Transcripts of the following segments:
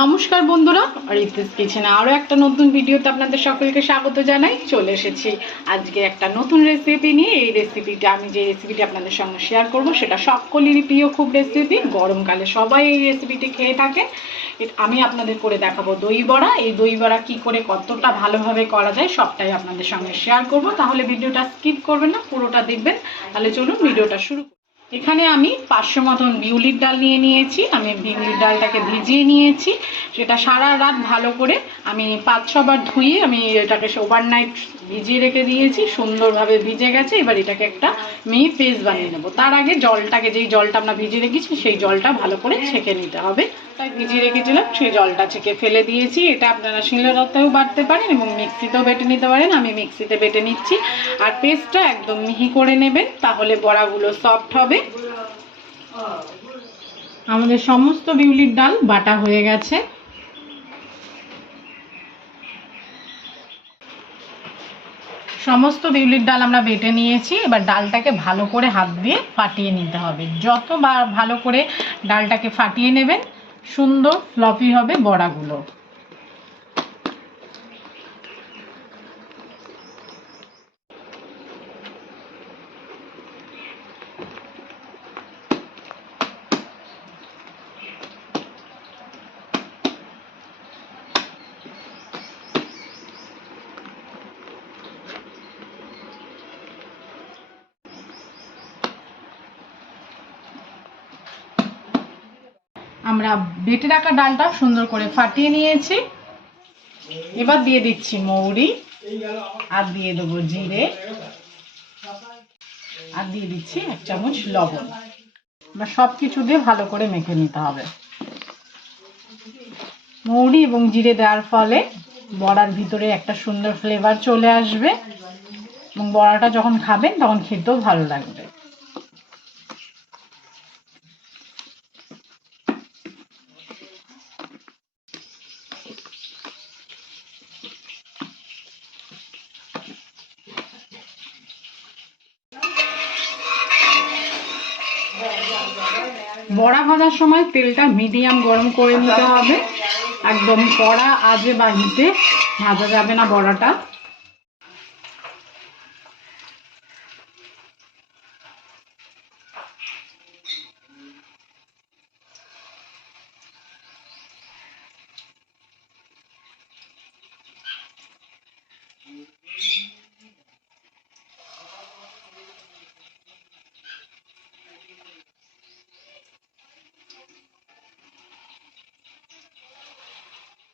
নমস্কার বন্ধুরা, রিতেশ কিচেনে আরও একটা নতুন ভিডিওতে আপনাদের সকলকে স্বাগত জানাই। চলে এসেছি আজকে একটা নতুন রেসিপি নিয়ে। এই রেসিপিটা যে রেসিপিটি আপনাদের সঙ্গে শেয়ার করব সেটা সকলেরই প্রিয় খুব রেসিপি। গরমকালে সবাই এই রেসিপিটি খেয়ে থাকে। আমি আপনাদের করে দেখাবো দই বড়া। এই দই বড়া কী করে কতটা ভালোভাবে করা যায় সবটাই আপনাদের সঙ্গে শেয়ার করব। তাহলে ভিডিওটা স্কিপ করবেন না, পুরোটা দেখবেন। তাহলে চলুন ভিডিওটা শুরু। এখানে আমি 500 মতন বিউলির ডাল নিয়ে নিয়েছি। আমি বিউলির ডালটাকে ভিজিয়ে নিয়েছি। সেটা সারা রাত ভালো করে আমি 5-6 বার ধুয়ে আমি এটাকে ওভারনাইট ভিজিয়ে রেখে দিয়েছি। সুন্দরভাবে ভিজে গেছে। এবার এটাকে একটা মিহি পেস্ট বানিয়ে নেবো। তার আগে জলটাকে, যেই জলটা আমরা ভিজিয়ে রেখেছি সেই জলটা ভালো করে ছেঁকে নিতে হবে। তাই ভিজিয়ে রেখেছিলাম, সেই জলটা ছেঁকে ফেলে দিয়েছি। এটা আপনারা শিলনোড়াতেও বাটতে পারেন এবং মিক্সিতেও বেটে নিতে পারেন। আমি মিক্সিতে বেটে নিচ্ছি। আর পেস্টটা একদম মিহি করে নেবেন, তাহলে বড়াগুলো সফট হবে। আমাদের সমস্ত বিউলির ডাল বাটা হয়ে গেছে। সমস্ত বিউলির ডাল আমরা বেটে নিয়েছি। এবার ডালটাকে ভালো করে হাত দিয়ে ফাটিয়ে নিতে হবে। যত ভালো করে ডালটাকে ফাটিয়ে নেবেন, সুন্দর ফ্লফি হবে বড়াগুলো। আমরা বেটে রাখা ডালটা সুন্দর করে ফাটিয়ে নিয়েছি। এবার দিয়ে দিচ্ছি মৌরি, আর দিয়ে দেবো জিরে, আর দিয়ে দিচ্ছি 1 চামচ লবণ। এবার সবকিছু দিয়ে ভালো করে মেখে নিতে হবে। মৌরি এবং জিরে দেওয়ার ফলে বড়ার ভিতরে একটা সুন্দর ফ্লেভার চলে আসবে এবং বড়াটা যখন খাবেন তখন খেতেও ভালো লাগবে। বড়া ভাজার সময় তেলটা মিডিয়াম গরম করে নিতে হবে। একদম কড়া আজে বা হিটে ভাজা যাবে না বড়াটা।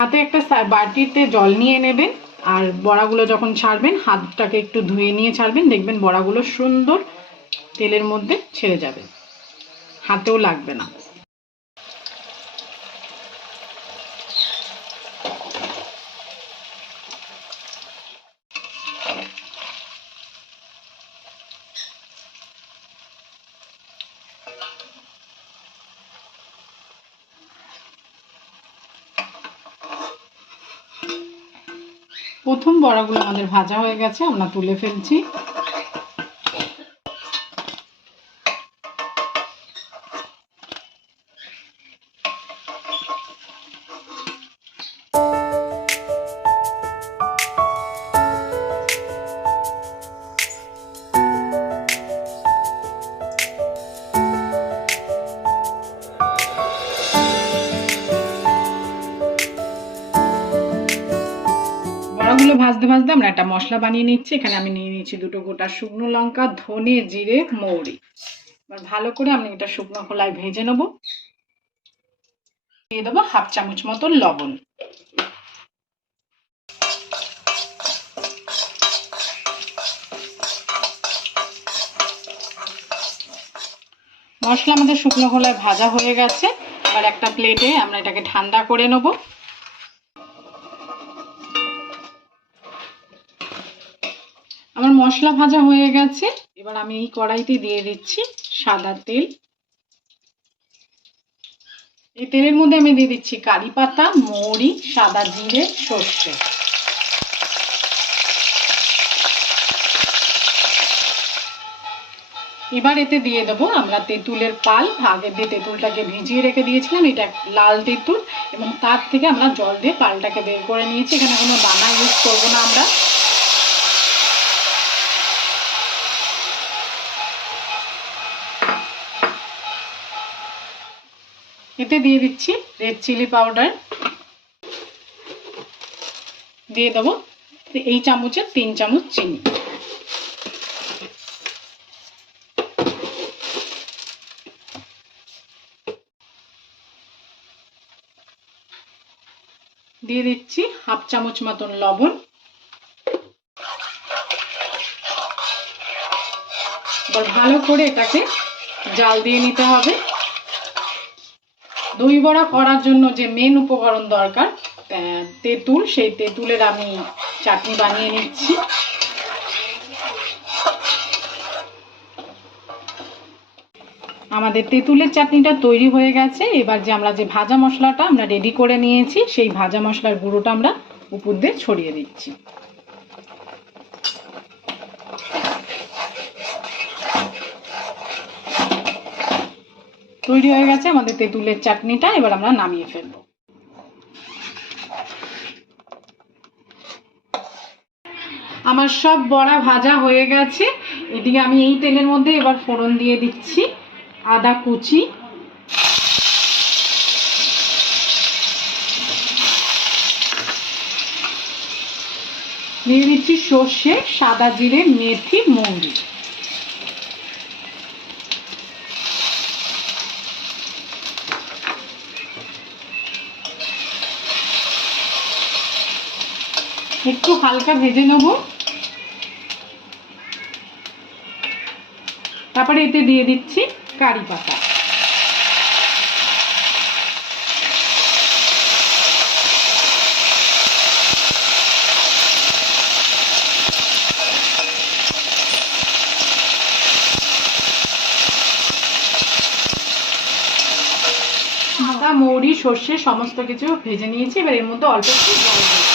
হাতে একটা বাটিতে জল নিয়ে নেবেন, আর বড়াগুলো যখন ছাড়বেন হাতটাকে একটু ধুয়ে নিয়ে ছাড়বেন। দেখবেন বড়াগুলো সুন্দর তেলের মধ্যে ছেড়ে যাবে, হাতেও লাগবে না। প্রথম বড়াগুলো আমাদের ভাজা হয়ে গেছে, আমরা তুলে ফেলছি। বড়াগুলো ভাজতে ভাজতে আমরা একটা মশলা বানিয়ে নিচ্ছি। এখানে আমি নিয়ে নিচ্ছি 2টো গোটা শুকনো লঙ্কা, ধনে, জিরে, মৌরি। এবার ভালো করে আমি এটা শুকনো খোলায় ভেজে নেব। দিয়ে দেবো 1/2 চামচ মতো লবণ। মশলা আমাদের শুকনো খোলায় ভাজা হয়ে গেছে। এবার একটা প্লেটে আমরা এটাকে ঠান্ডা করে নেব। আমার মশলা ভাজা হয়ে গেছে। এবার আমি এই কড়াইতে দিয়ে দিচ্ছি সাদা তেল। এই তেলের মধ্যে আমি দিয়ে দিচ্ছি কারি পাতা, মৌরি, সাদা জিরে, সর্ষে। এবার এতে দিয়ে দেবো আমরা তেঁতুলের পাল। আগে দিয়ে তেঁতুলটাকে ভিজিয়ে রেখে দিয়েছিলাম, এটা লাল তেঁতুল। এবং তার থেকে আমরা জল দিয়ে পালটাকে বের করে নিয়েছি। এখানে কোনো দানা ইউজ করবো না আমরা। এতে দিয়ে দিচ্ছি রেড চিলি পাউডার, দিয়ে দেবো এই চামচের 3 চামচ চিনি। দিয়ে দিচ্ছি হাফ চামচ মতন লবণ। এবার ভালো করে এটাকে জাল দিয়ে নিতে হবে। দই বড়া করার জন্য যে মেন উপকরণ দরকার তেঁতুল, সেই তেঁতুলের আমি চাটনি বানিয়ে নিচ্ছি। আমাদের তেঁতুলের চাটনিটা তৈরি হয়ে গেছে। এবার যে আমরা যে ভাজা মশলাটা আমরা রেডি করে নিয়েছি, সেই ভাজা মশলার গুঁড়োটা আমরা উপর দিয়ে ছড়িয়ে দিচ্ছি। তৈরি হয়ে গেছে আমাদের তেঁতুলের চাটনিটা। এবার আমরা নামিয়ে ফেলবো। আমার সব বড়া ভাজা হয়ে গেছে। এদিকে আমি এই তেলের মধ্যে এবার ফোড়ন দিয়ে দিচ্ছি আদা কুচি, দিয়ে দিচ্ছি সর্ষে, সাদা জিরে, মেথি, মৌরি। একটু হালকা ভেজে নেব। তারপরে এতে দিয়ে দিচ্ছি কারি পাতা। আদা, মৌরি, সর্ষে সমস্ত কিছু ভেজে নিয়েছি। এবার এর মধ্যে অল্প একটু জল দিই।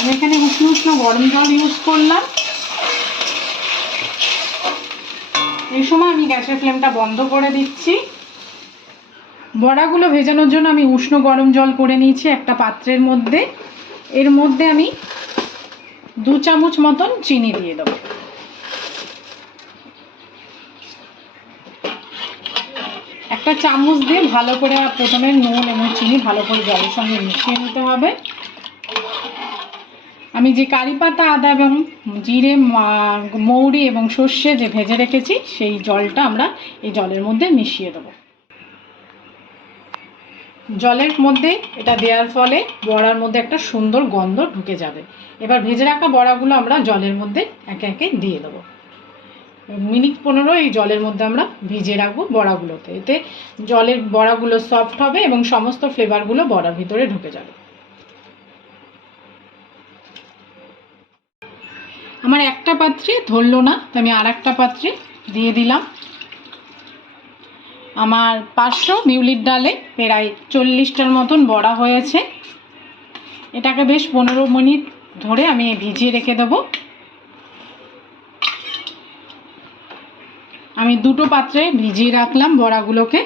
আমি এখানে উষ্ণ উষ্ণ গরম জল ইউজ করলাম। এই সময় আমি গ্যাসের ফ্লেমটা বন্ধ করে দিচ্ছি। বড়াগুলো ভেজানোর জন্য আমি উষ্ণ গরম জল করে নিয়েছি একটা পাত্রের মধ্যে। এর মধ্যে আমি 2 চামচ মতন চিনি দিয়ে দেবো। একটা চামচ দিয়ে ভালো করে প্রথমে নুন এবং চিনি ভালো করে জলের সঙ্গে মিশিয়ে নিতে হবে। আমি যে কারি পাতা, আদা এবং জিরে, মৌরি এবং সর্ষে যে ভেজে রেখেছি, সেই জলটা আমরা এই জলের মধ্যে মিশিয়ে দেবো। জলের মধ্যে এটা দেওয়ার ফলে বড়ার মধ্যে একটা সুন্দর গন্ধ ঢুকে যাবে। এবার ভেজে রাখা বড়াগুলো আমরা জলের মধ্যে একে একে দিয়ে দেবো। মিনিট 15 এই জলের মধ্যে আমরা ভিজিয়ে রাখবো বড়াগুলোতে। এতে জলের বড়াগুলো সফট হবে এবং সমস্ত ফ্লেভারগুলো বড়ার ভিতরে ঢুকে যাবে। আমার একটা পাত্রে ধরলো না, তো আমি আর একটা পাত্রে দিয়ে দিলাম। আমার 500 মিউলির ডালে প্রায় 40টার মতন বড়া হয়েছে। এটাকে বেশ 15 মিনিট ধরে আমি ভিজিয়ে রেখে দেবো। আমি দুটো পাত্রে ভিজিয়ে রাখলাম বড়াগুলোকে,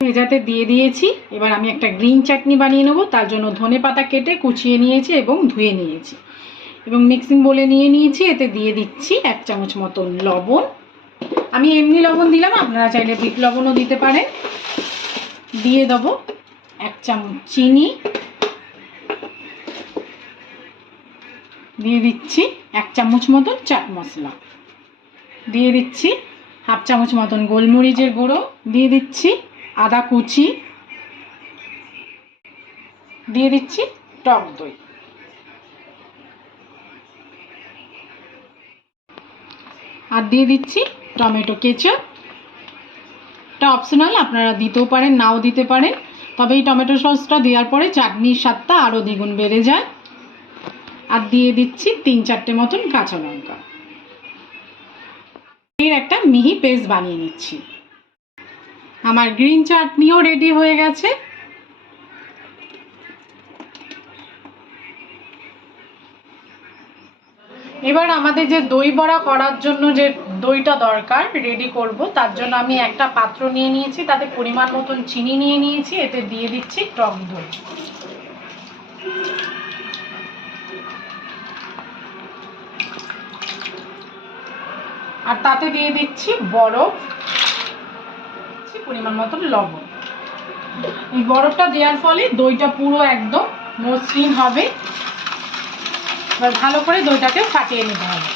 ভেজাতে দিয়ে দিয়েছি। এবার আমি একটা গ্রিন চাটনি বানিয়ে নেবো। তার জন্য ধনে পাতা কেটে কুচিয়ে নিয়েছি এবং ধুয়ে নিয়েছি এবং মিক্সিং বলে নিয়ে নিয়েছি। এতে দিয়ে দিচ্ছি 1 চামচ মতন লবণ। আমি এমনি লবণ দিলাম, আপনারা চাইলে বিট লবণও দিতে পারেন। দিয়ে দেবো 1 চামচ চিনি, দিয়ে দিচ্ছি 1 চামচ মতন চাট মশলা, দিয়ে দিচ্ছি হাফ চামচ মতন গোলমরিচের গুঁড়ো, দিয়ে দিচ্ছি আদা কুচি, দিয়ে দিচ্ছি টক দই। আর দিয়ে দিচ্ছি টমেটো কেচাপ। এটা অপশনাল, আপনারা দিতেও পারেন নাও দিতে পারেন, তবে এই টমেটো সসটা দেওয়ার পরে চাটনির স্বাদটা আরও দ্বিগুণ বেড়ে যায়। আর দিয়ে দিচ্ছি 3-4টে মতন কাঁচা লঙ্কা। এর একটা মিহি পেস্ট বানিয়ে নিচ্ছি। আমার গ্রিন চাটনিও রেডি হয়ে গেছে। এবার আমাদের যে দই বড়া করার জন্য যে দইটা দরকার রেডি করব, তার জন্য আমি একটা পাত্র নিয়ে নিয়েছি, তাতে পরিমাণ মতন চিনি নিয়ে নিয়েছি, এতে দিয়ে দিচ্ছি টক দই। আর তাতে দিয়ে দিচ্ছি বরফ, পরিমাণ মতন লবণ। এই বরফটা দেওয়ার ফলে দইটা পুরো একদম মসৃণ হবে। এবার ভালো করে দইটাকে ফাটিয়ে নিতে হবে।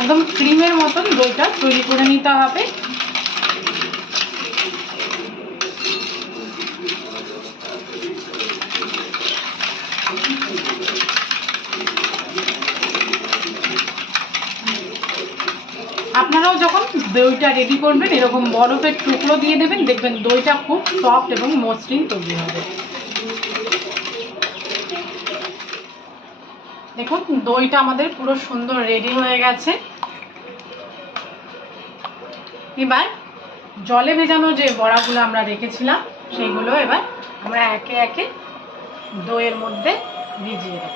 একদম ক্রিমের মতন দইটা তৈরি করে নিতে হবে। আপনারাও যখন দইটা রেডি করবেন এরকম বরফের টুকরো দিয়ে দেবেন, দেখবেন দইটা খুব সফট এবং মসৃণ তৈরি হবে। দেখুন দইটা আমাদের পুরো সুন্দর রেডি হয়ে গেছে। এবার জলে ভেজানো যে বড়াগুলো আমরা রেখেছিলাম সেইগুলো এবার আমরা একে একে দইয়ের মধ্যে ভিজিয়ে দেব।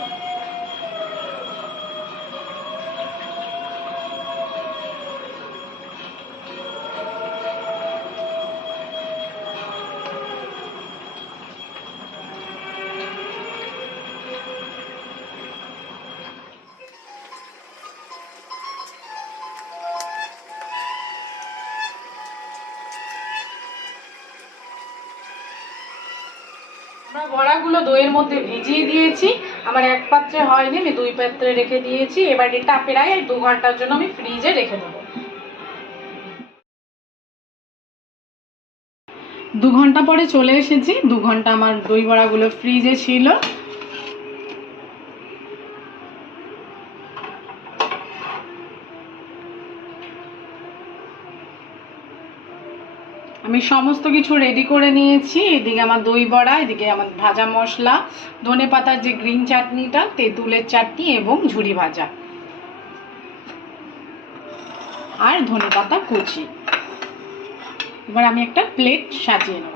বড়াগুলো দইয়ের মধ্যে ভিজিয়ে দিয়েছি, আমার এক পাত্রে হয়নি, আমি 2 পাত্রে রেখে দিয়েছি। এবার এটা প্রায় 2 ঘন্টার জন্য আমি ফ্রিজে রেখে দেবো। 2 ঘন্টা পরে চলে এসেছি। 2 ঘন্টা আমার দই বড়াগুলো ফ্রিজে ছিল। আমি সমস্ত কিছু রেডি করে নিয়েছি। এদিকে আমার দই বড়া, এদিকে আমার ভাজা মশলা, ধনেপাতার যে গ্রিন চাটনিটা, তেঁতুলের চাটনি এবং ঝুরি ভাজা, আর ধনেপাতা কুচি। এবার আমি একটা প্লেট সাজিয়ে নেব।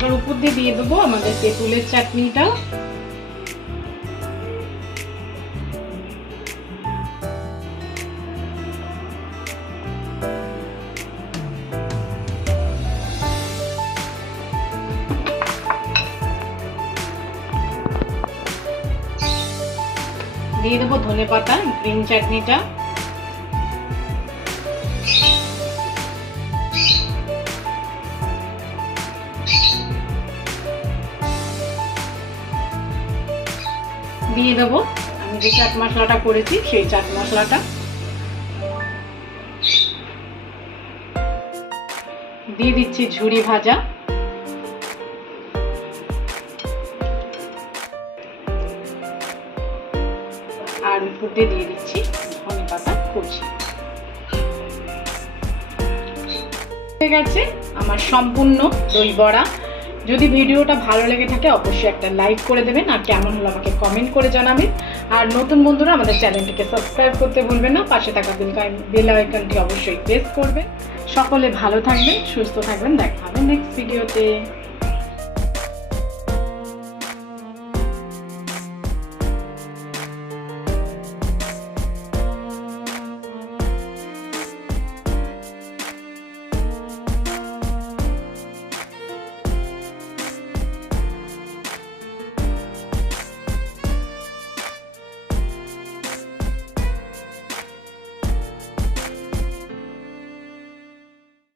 এবার উপর দিয়ে দেবো আমাদের তেঁতুলের চাটনিটা। দিয়ে দেবো ধনেপাতা গ্রিন চাটনিটা। দিয়ে দেবো আমি যে চাট মশলাটা করেছি সেই চাট মশলাটা। দিয়ে দিচ্ছি ঝুরি ভাজা, আর উপর দিয়ে দিচ্ছি ধনেপাতা কুচি। হয়ে গেছে আমার সম্পূর্ণ দই বড়া। যদি ভিডিওটা ভালো লেগে থাকে অবশ্যই একটা লাইক করে দেবেন, আর কেমন হলো আমাকে কমেন্ট করে জানাবেন। আর নতুন বন্ধুরা আমাদের চ্যানেলটিকে সাবস্ক্রাইব করতে ভুলবেন না, পাশে থাকা বেল আইকনটি অবশ্যই প্রেস করবেন। সকলে ভালো থাকবেন, সুস্থ থাকবেন, দেখা হবে নেক্সট ভিডিওতে।